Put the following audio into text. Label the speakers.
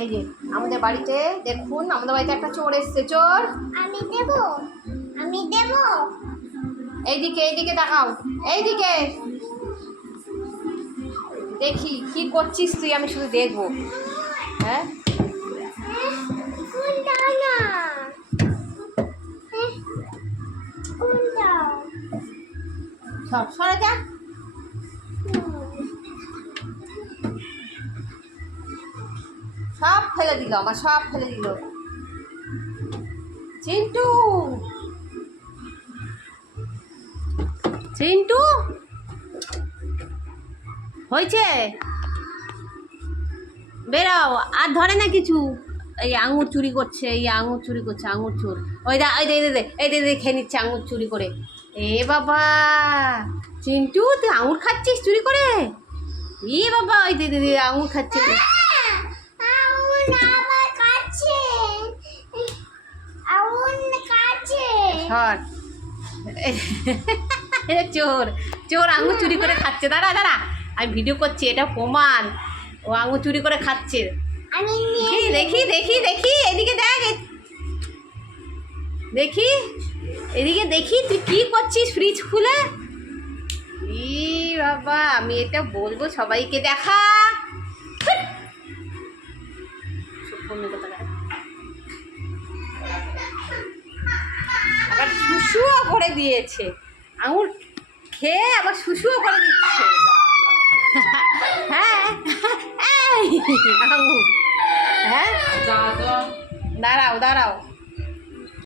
Speaker 1: এই যে আমাদের বাড়িতে দেখুন আমাদের বাড়িতে একটা চোর এসছে। চোর!
Speaker 2: আমি দেব আমি দেব।
Speaker 1: এইদিকে এইদিকে দেখাও এইদিকে। দেখি কি করছিস তুই? আমি শুধু দেখব। হ্যাঁ?
Speaker 2: হ্যাঁ,
Speaker 1: সরে যা। সব ফেলে দিল, আমার সব ফেলে দিল। চিন্টু! চিন্টু! হয়েছে? বেরাও আর ধরে না কিছু। এই আঙুর চুরি করছে, এই আঙুর চুরি করছে, আঙুর চোর। ওই দা ওই দে দে, এই দে খেয়ে নিচ্ছে আঙুর চুরি করে। এ বাবা! চিন্টু, তুই আঙুর খাচ্ছিস চুরি করে? এ বাবা ওই দে, আঙুর খাচ্ছে
Speaker 2: আউন আবার কাছে আউন কাছে
Speaker 1: চোর চোর আঙুর চুরি করে খাচ্ছে। দাঁড়া দাঁড়া। আমি ভিডিও করছি, এটা প্রমাণ। ও আঙুর চুরি করে খাচ্ছে। দেখি দেখি দেখি এদিকে দেখ। দেখি, এদিকে দেখি, তুই কি করছিস ফ্রিজ খুলে? ই বাবা, আমি এটা বলব সবাইকে দেখা। করে দিয়েছে। আঙুর খেয়ে আবার শুশুও করে দিচ্ছে। হ্যাঁ আঙুর। হ্যাঁ? দাঁড়াও দাঁড়াও।